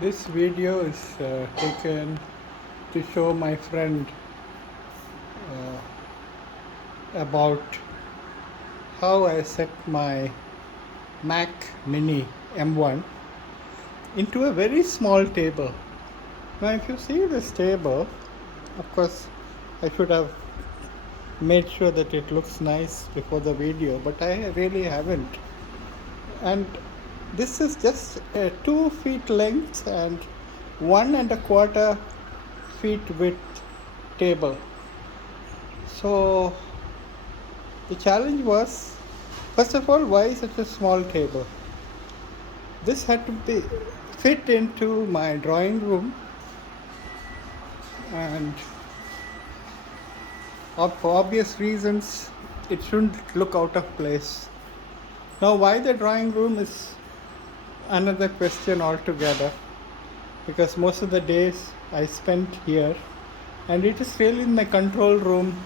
This video is taken to show my friend about how I set my Mac Mini M1 into a very small table. Now, if you see this table, of course, I should have made sure that it looks nice before the video, but I really haven't. And this is just a 2 feet length and 1.25 feet width table. So the challenge was, first of all, why such a small table? This had to be fit into my drawing room, and for obvious reasons it shouldn't look out of place. Now, why the drawing room is another question altogether, because most of the days I spent here, and it is really my control room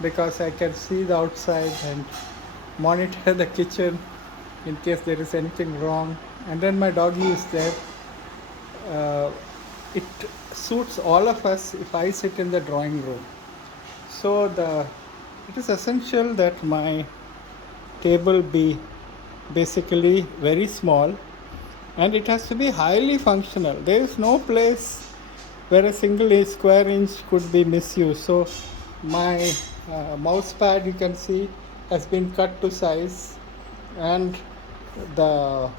because I can see the outside and monitor the kitchen in case there is anything wrong. And then my doggy is there. It suits all of us if I sit in the drawing room. So it is essential that my table be basically very small, and it has to be highly functional. There is no place where a single square inch could be misused. So my mouse pad, you can see, has been cut to size, and the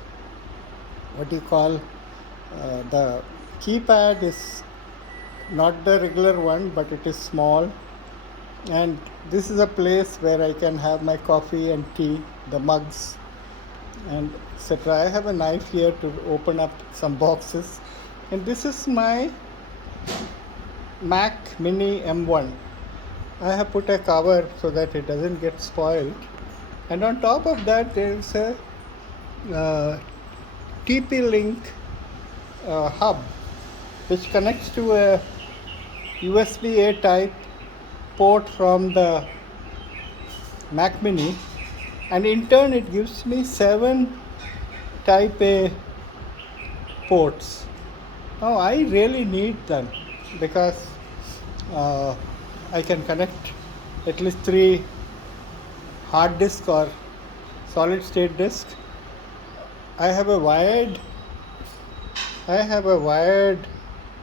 the keypad is not the regular one, but it is small. And this is a place where I can have my coffee and tea, the mugs, and etc. I have a knife here to open up some boxes. And this is my Mac Mini M1. I have put a cover so that it doesn't get spoiled. And on top of that, there is a TP-Link hub, which connects to a USB-A type port from the Mac Mini, and in turn it gives me 7 type A ports. Now I really need them because I can connect at least 3 hard disk or solid state disk. I have a wired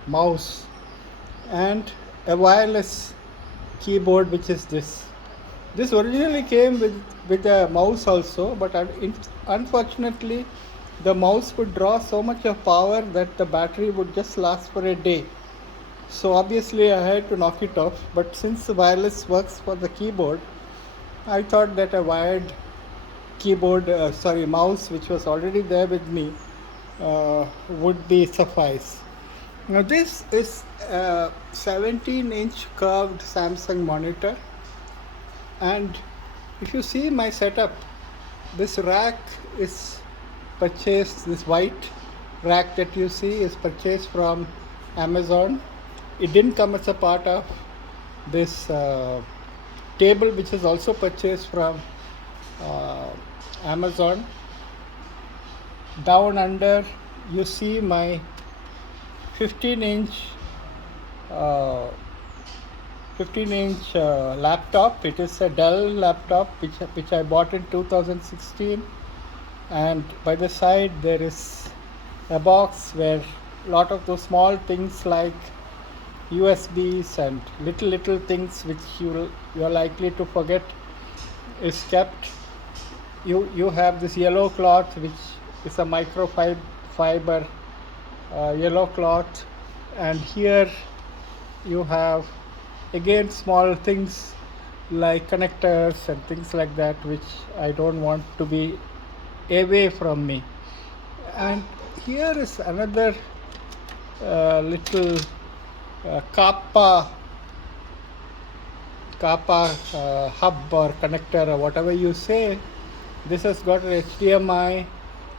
mouse and a wireless keyboard, which is this. This originally came with a mouse also, but unfortunately the mouse would draw so much of power that the battery would just last for a day. So obviously I had to knock it off. But since the wireless works for the keyboard, I thought that a wired mouse, which was already there with me, would be suffice. Now this is a 17-inch curved Samsung monitor, and if you see my setup, this rack is purchased, this white rack that you see is purchased from Amazon. It didn't come as a part of this table, which is also purchased from Amazon. Down under you see my 15-inch laptop. It is a Dell laptop which I bought in 2016, and by the side there is a box where a lot of those small things like USBs and little things which you are likely to forget is kept. You have this yellow cloth, which is a microfiber yellow cloth, and here you have again small things like connectors and things like that, which I don't want to be away from me. And here is another little kappa hub or connector or whatever you say. This has got an HDMI,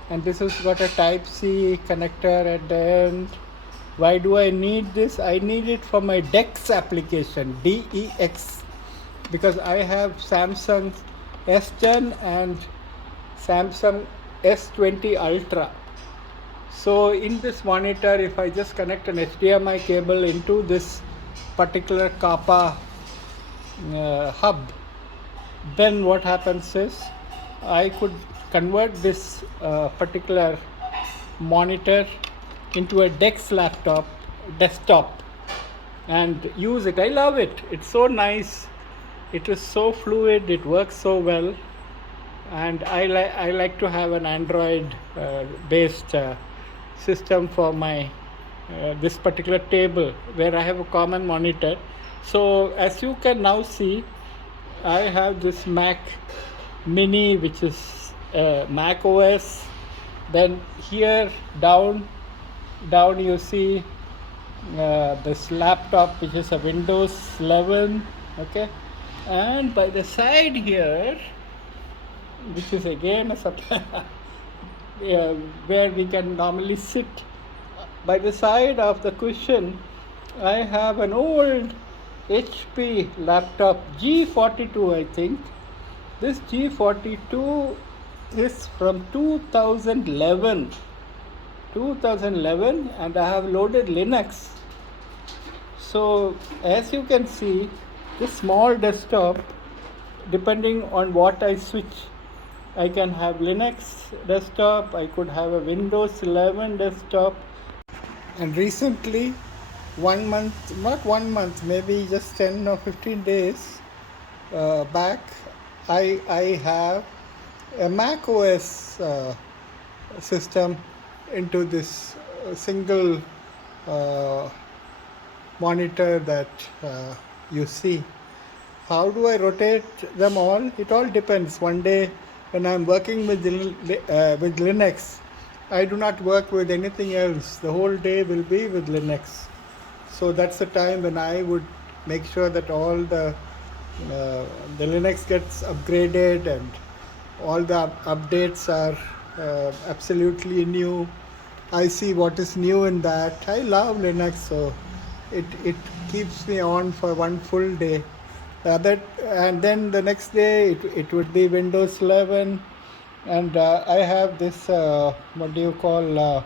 and this has got a Type-C connector at the end. Why do I need this? I need it for my DeX application, DEX, because I have Samsung S10 and Samsung S20 Ultra. So in this monitor, if I just connect an HDMI cable into this particular kappa hub, then what happens is I could convert this particular monitor into a desktop and use it. I love it. It's so nice. It is so fluid. It works so well. And I like to have an Android based system for my this particular table where I have a common monitor. So as you can now see, I have this Mac Mini, which is Mac OS. Then here down you see this laptop, which is a Windows 11. Okay, and by the side here, which is again a where we can normally sit, by the side of the cushion, I have an old HP laptop, G42, I think. This G42 is from 2011, and I have loaded Linux. So as you can see, this small desktop, depending on what I switch, I can have Linux desktop, I could have a Windows 11 desktop. And recently, not 1 month, maybe just 10 or 15 days back, I have a Mac OS system into this single monitor that you see. How do I rotate them all? It all depends. One day when I'm working with Linux, I do not work with anything else. The whole day will be with Linux. So that's the time when I would make sure that all the Linux gets upgraded and all the updates are absolutely new. I see what is new in that. I love Linux, so it keeps me on for one full day. And then the next day it would be Windows 11, and I have this what do you call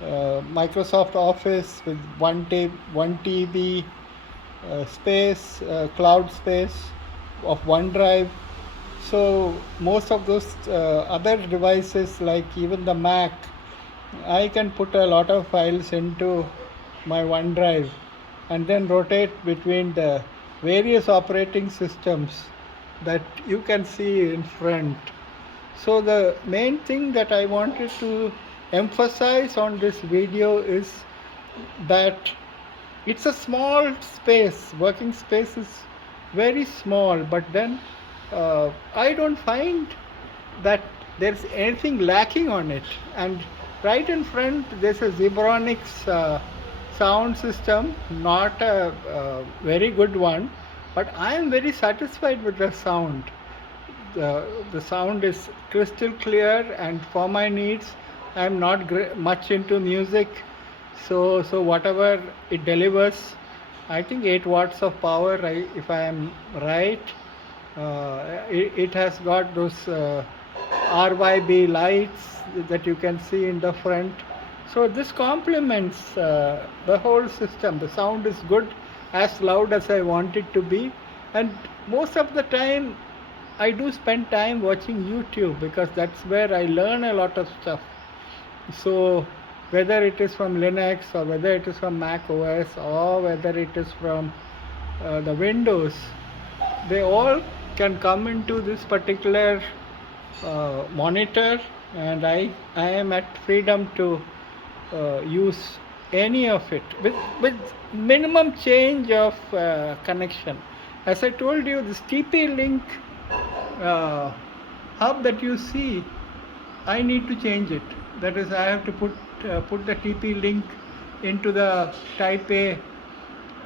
Microsoft Office with 1 TB space, cloud space of OneDrive. So most of those other devices, like even the Mac, I can put a lot of files into my OneDrive and then rotate between the various operating systems that you can see in front. So the main thing that I wanted to emphasize on this video is that it's a small space. Working space is very small, but then I don't find that there's anything lacking on it. And right in front there's a Zebronics sound system, not a very good one, but I am very satisfied with the sound. The sound is crystal clear, and for my needs, I am not much into music, so whatever it delivers, I think 8 watts of power, if I am right. It has got those RYB lights that you can see in the front. So this complements the whole system. The sound is good, as loud as I want it to be, and most of the time I do spend time watching YouTube, because that's where I learn a lot of stuff. So whether it is from Linux, or whether it is from Mac OS, or whether it is from the Windows, they all can come into this particular monitor, and I am at freedom to use any of it with minimum change of connection. As I told you, this TP-Link hub that you see, I need to change it. That is, I have to put the TP-Link into the Type A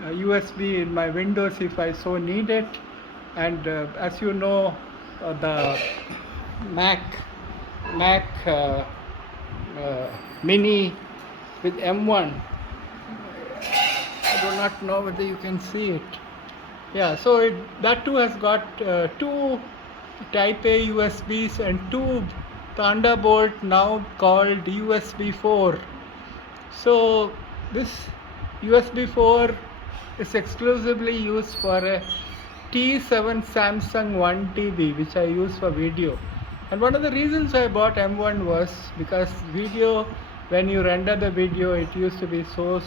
USB in my Windows if I so need it. And as you know, the Mac Mini with M1, I do not know whether you can see it. Yeah, so that too has got 2 Type A USBs and 2 Thunderbolt, now called USB 4 So this USB 4 is exclusively used for a T7 Samsung 1 TB, which I use for video. And one of the reasons I bought M1 was because video, when you render the video, it used to be so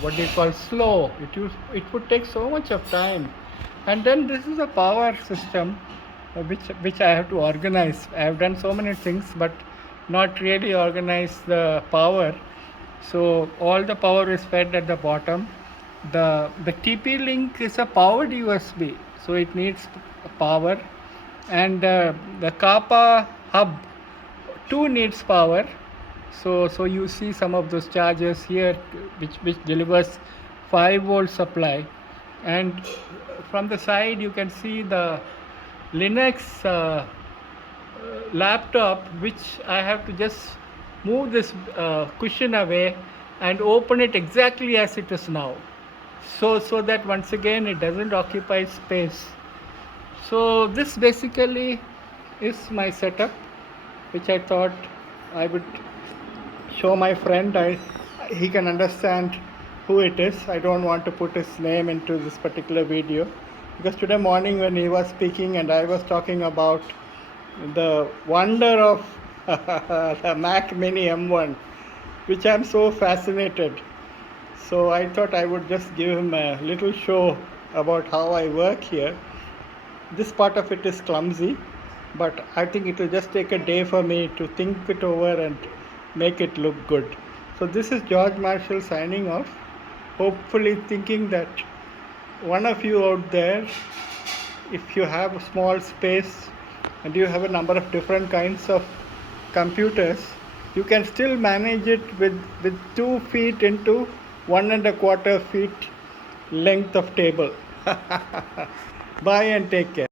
what do you call slow. It would take so much of time. And then this is a power system which I have to organize. I have done so many things, but not really organize the power. So all the power is fed at the bottom. The TP link is a powered USB, so it needs power, and the Kappa hub too needs power. So you see some of those chargers here, which delivers 5-volt supply, and from the side you can see the Linux laptop, which I have to just move this cushion away and open it exactly as it is now, so that once again it doesn't occupy space. So this basically is my setup, which I thought I would show my friend. He can understand who it is. I don't want to put his name into this particular video, because today morning when he was speaking and I was talking about the wonder of the Mac Mini M1, which I'm so fascinated. So I thought I would just give him a little show about how I work here. This part of it is clumsy, but I think it will just take a day for me to think it over and make it look good. So this is George Marshall signing off, hopefully thinking that one of you out there, if you have a small space and you have a number of different kinds of computers, you can still manage it with 2 feet into 1.25 feet length of table. Bye and take care.